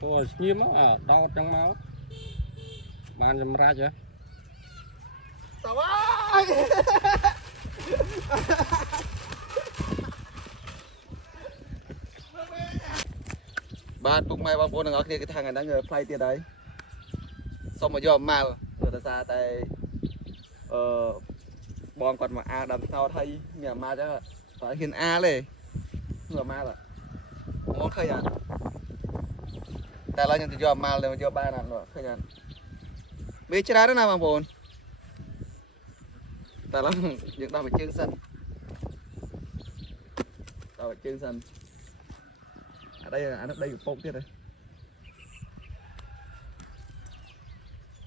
Ôi, nghiêm á, đau trong máu. Bạn làm ra chưa? Tao ơi. Bạn bụng mày bông bồn ở kia cái thằng này đang play tiền đấy. Xong mà do mà rồi ta ra tại bom còn mà A đầm tao thấy nhà ma chắc là phải hiền A lên người ma là ngon khơi àแต่เรายังจะยอมมาเลยมันยอมบ้านนั่นหรอขยันมีชนะด้วยนะบางคนแต่เรายังต้องไปchương sânเราไปchương sân ở đây là đây là phong tiết đây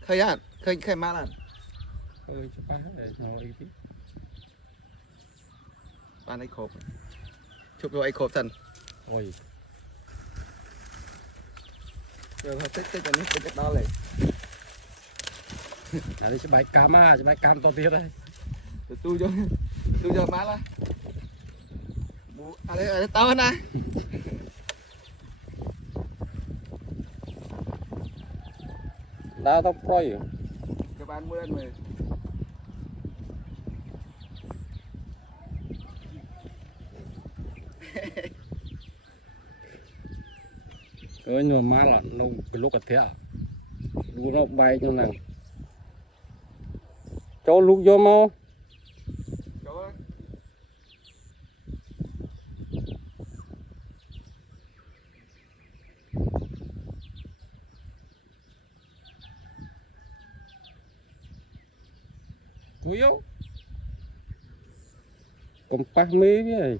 khơi khơi má là Ôi, chụp bác để ngồi tí. bạn ấy khộp chụp rồi ấy khộp thần Ôi, rồi thích cho nó cái đó này đây chụp bài cam to tiết đây. tôi cho má là ở đây to hơn này Đau tóc rồi. cho bạn mua ăn mày Ôi, nhưng mà má là nó cái lúc cả thế à? Lúc nó bay trong này. Cho lúc vô mau. cho Cúi vô. Kompas mê vậy.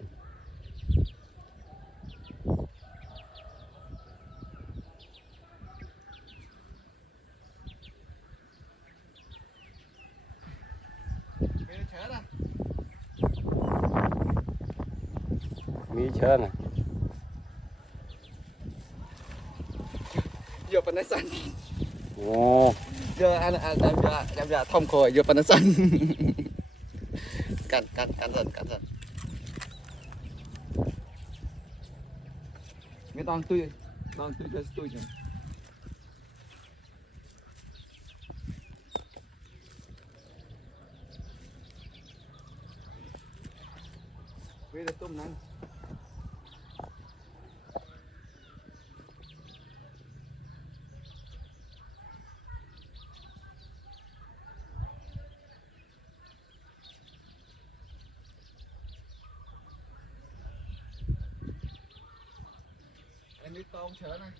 Mì chơi này. giờ phần nó xanh Ồ, giờ anh em giờ thông khỏi giờ phần nó xanh cẩn thận cái đang tươi cho tươi chứ bây giờ tôm nắng em biết tôm chở này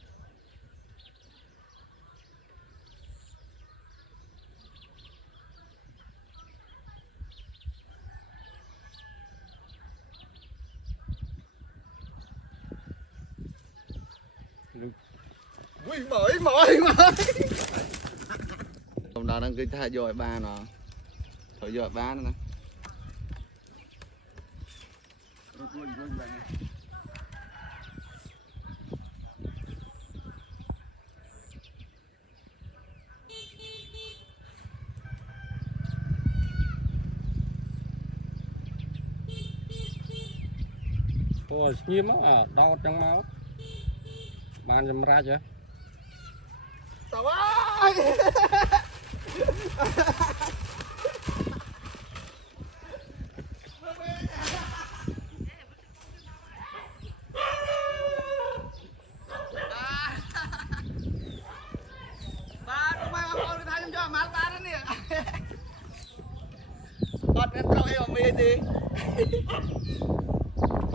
ui mỏi hôm đó đang cứ thay dội ba nó thôi dội ba nữa nè ôi, nghiêm á, đau trong máu. Bạn làm ra chưa? tao ơi ba tụi mày con thay cho má ba đó nè con em cho em mê đi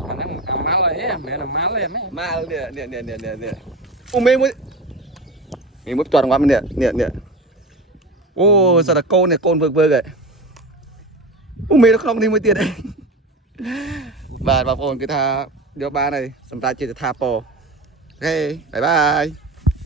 Anh má lên, mẹ làm má lên mấy. má nè ô mê mới mê mới toàn quá mình nè ô sao là côn vượt vậy ô mê nó không đi mới tiền đấy bà phone cái tha cho ba này sầm ta chỉ tha po ok bye bye